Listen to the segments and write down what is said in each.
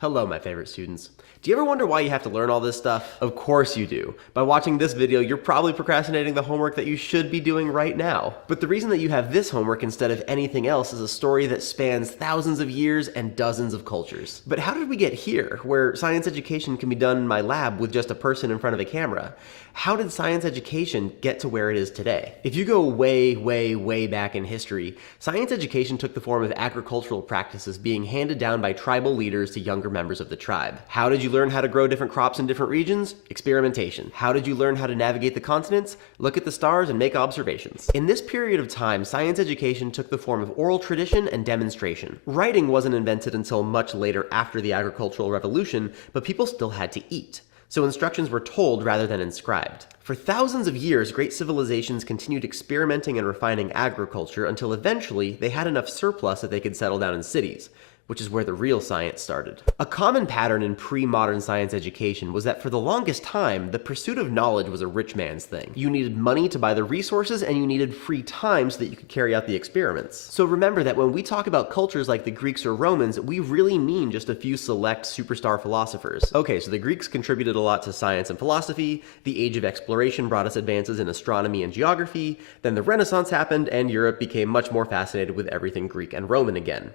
Hello, my favorite students. Do you ever wonder why you have to learn all this stuff? Of course you do. By watching this video, you're probably procrastinating the homework that you should be doing right now. But the reason that you have this homework instead of anything else is a story that spans thousands of years and dozens of cultures. But how did we get here, where science education can be done in my lab with just a person in front of a camera? How did science education get to where it is today? If you go way back in history, science education took the form of agricultural practices being handed down by tribal leaders to younger members of the tribe. How did you learn how to grow different crops in different regions? Experimentation. How did you learn how to navigate the continents? Look at the stars and make observations. In this period of time, science education took the form of oral tradition and demonstration. Writing wasn't invented until much later after the agricultural revolution, but people still had to eat. So instructions were told rather than inscribed. For thousands of years, great civilizations continued experimenting and refining agriculture until eventually they had enough surplus that they could settle down in cities, which is where the real science started. A common pattern in pre-modern science education was that for the longest time, the pursuit of knowledge was a rich man's thing. You needed money to buy the resources, and you needed free time so that you could carry out the experiments. So remember that when we talk about cultures like the Greeks or Romans, we really mean just a few select superstar philosophers. Okay, so the Greeks contributed a lot to science and philosophy, the Age of Exploration brought us advances in astronomy and geography, then the Renaissance happened, and Europe became much more fascinated with everything Greek and Roman again.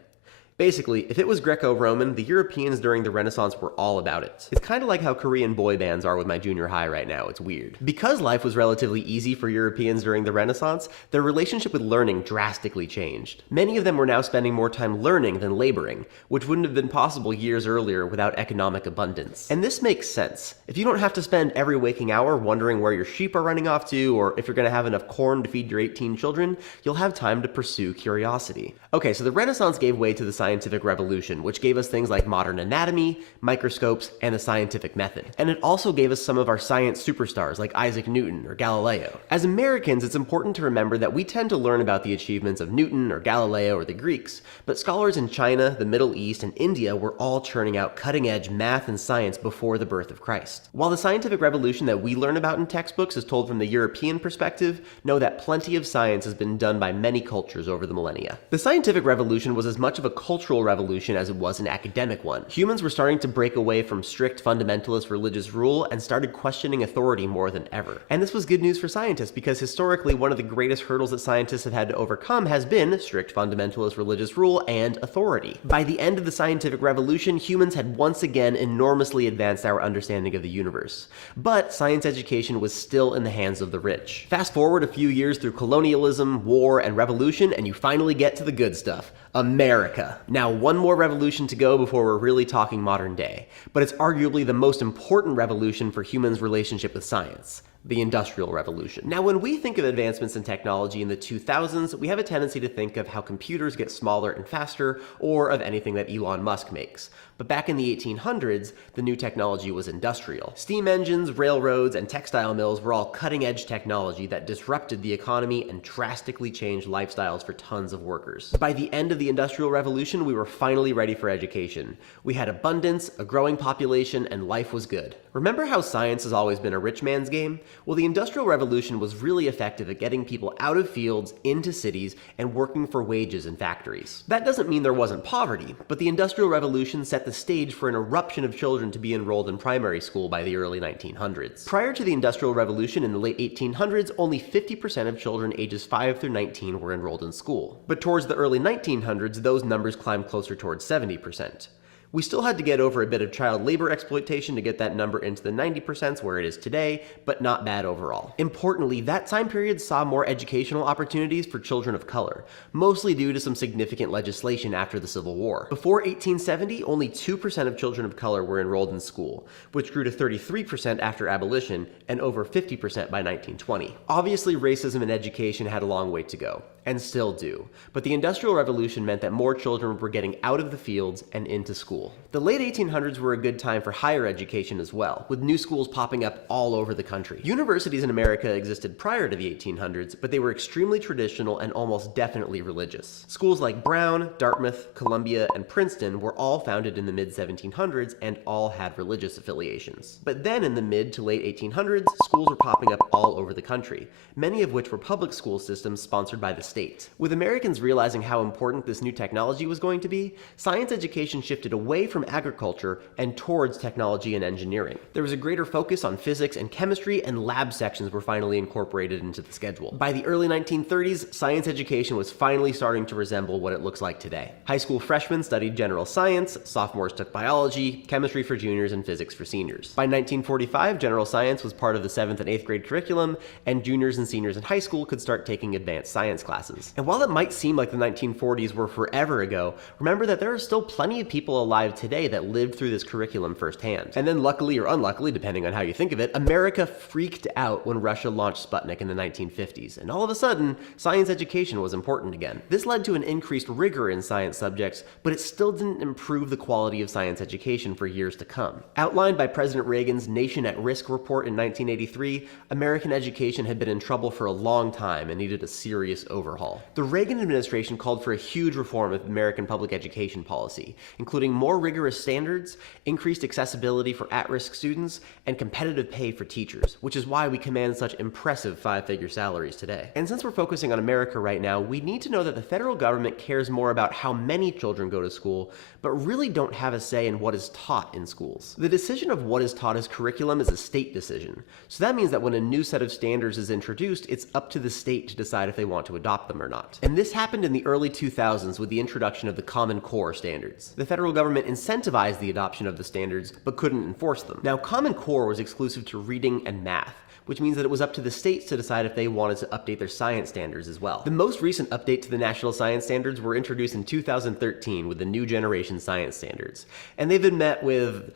Basically, if it was Greco-Roman, the Europeans during the Renaissance were all about it. It's kind of like how Korean boy bands are with my junior high right now. It's weird. Because life was relatively easy for Europeans during the Renaissance, their relationship with learning drastically changed. Many of them were now spending more time learning than laboring, which wouldn't have been possible years earlier without economic abundance. And this makes sense. If you don't have to spend every waking hour wondering where your sheep are running off to, or if you're going to have enough corn to feed your 18 children, you'll have time to pursue curiosity. Okay, so the Renaissance gave way to the scientific revolution, which gave us things like modern anatomy, microscopes, and the scientific method. And it also gave us some of our science superstars like Isaac Newton or Galileo. As Americans, it's important to remember that we tend to learn about the achievements of Newton or Galileo or the Greeks, but scholars in China, the Middle East, and India were all churning out cutting-edge math and science before the birth of Christ. While the scientific revolution that we learn about in textbooks is told from the European perspective, know that plenty of science has been done by many cultures over the millennia. The scientific revolution was as much of a cultural revolution as it was an academic one. Humans were starting to break away from strict fundamentalist religious rule and started questioning authority more than ever. And this was good news for scientists because historically one of the greatest hurdles that scientists have had to overcome has been strict fundamentalist religious rule and authority. By the end of the scientific revolution, humans had once again enormously advanced our understanding of the universe. But science education was still in the hands of the rich. Fast forward a few years through colonialism, war, and revolution, and you finally get to the good stuff. America. Now, one more revolution to go before we're really talking modern day, but it's arguably the most important revolution for humans' relationship with science. The Industrial Revolution. Now, when we think of advancements in technology in the 2000s, we have a tendency to think of how computers get smaller and faster, or of anything that Elon Musk makes. But back in the 1800s, the new technology was industrial. Steam engines, railroads, and textile mills were all cutting-edge technology that disrupted the economy and drastically changed lifestyles for tons of workers. By the end of the Industrial Revolution, we were finally ready for education. We had abundance, a growing population, and life was good. Remember how science has always been a rich man's game? Well, the Industrial Revolution was really effective at getting people out of fields, into cities, and working for wages in factories. That doesn't mean there wasn't poverty, but the Industrial Revolution set the stage for an eruption of children to be enrolled in primary school by the early 1900s. Prior to the Industrial Revolution in the late 1800s, only 50% of children ages 5 through 19 were enrolled in school. But towards the early 1900s, those numbers climbed closer towards 70%. We still had to get over a bit of child labor exploitation to get that number into the 90% where it is today, but not bad overall. Importantly, that time period saw more educational opportunities for children of color, mostly due to some significant legislation after the Civil War. Before 1870, only 2% of children of color were enrolled in school, which grew to 33% after abolition and over 50% by 1920. Obviously, racism in education had a long way to go, and still do, but the Industrial Revolution meant that more children were getting out of the fields and into school. The late 1800s were a good time for higher education as well, with new schools popping up all over the country. Universities in America existed prior to the 1800s, but they were extremely traditional and almost definitely religious. Schools like Brown, Dartmouth, Columbia, and Princeton were all founded in the mid-1700s and all had religious affiliations. But then in the mid to late 1800s, schools were popping up all over the country, many of which were public school systems sponsored by the state. With Americans realizing how important this new technology was going to be, science education shifted away from agriculture and towards technology and engineering. There was a greater focus on physics and chemistry, and lab sections were finally incorporated into the schedule. By the early 1930s, science education was finally starting to resemble what it looks like today. High school freshmen studied general science, sophomores took biology, chemistry for juniors, and physics for seniors. By 1945, general science was part of the 7th and 8th grade curriculum, and juniors and seniors in high school could start taking advanced science classes. And while it might seem like the 1940s were forever ago, remember that there are still plenty of people alive today that lived through this curriculum firsthand. And then luckily or unluckily, depending on how you think of it, America freaked out when Russia launched Sputnik in the 1950s, and all of a sudden, science education was important again. This led to an increased rigor in science subjects, but it still didn't improve the quality of science education for years to come. Outlined by President Reagan's Nation at Risk report in 1983, American education had been in trouble for a long time and needed a serious overhaul. The Reagan administration called for a huge reform of American public education policy, including more rigorous standards, increased accessibility for at-risk students, and competitive pay for teachers, which is why we command such impressive five-figure salaries today. And since we're focusing on America right now, we need to know that the federal government cares more about how many children go to school, but really don't have a say in what is taught in schools. The decision of what is taught as curriculum is a state decision. So that means that when a new set of standards is introduced, it's up to the state to decide if they want to adopt them or not. And this happened in the early 2000s with the introduction of the Common Core standards. The federal government incentivized the adoption of the standards, but couldn't enforce them. Now, Common Core was exclusive to reading and math, which means that it was up to the states to decide if they wanted to update their science standards as well. The most recent update to the national science standards were introduced in 2013 with the new generation science standards, and they've been met with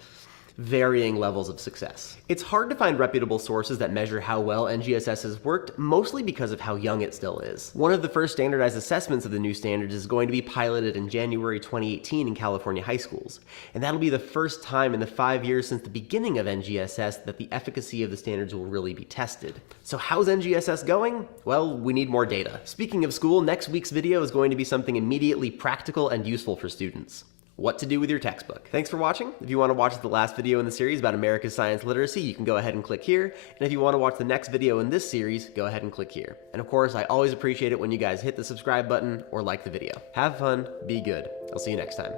varying levels of success. It's hard to find reputable sources that measure how well NGSS has worked, mostly because of how young it still is. One of the first standardized assessments of the new standards is going to be piloted in January 2018 in California high schools, and that'll be the first time in the 5 years since the beginning of NGSS that the efficacy of the standards will really be tested. So how's NGSS going? Well, we need more data. Speaking of school, next week's video is going to be something immediately practical and useful for students: what to do with your textbook. Thanks for watching. If you want to watch the last video in the series about America's science literacy, you can go ahead and click here. And if you want to watch the next video in this series, go ahead and click here. And of course, I always appreciate it when you guys hit the subscribe button or like the video. Have fun, be good. I'll see you next time.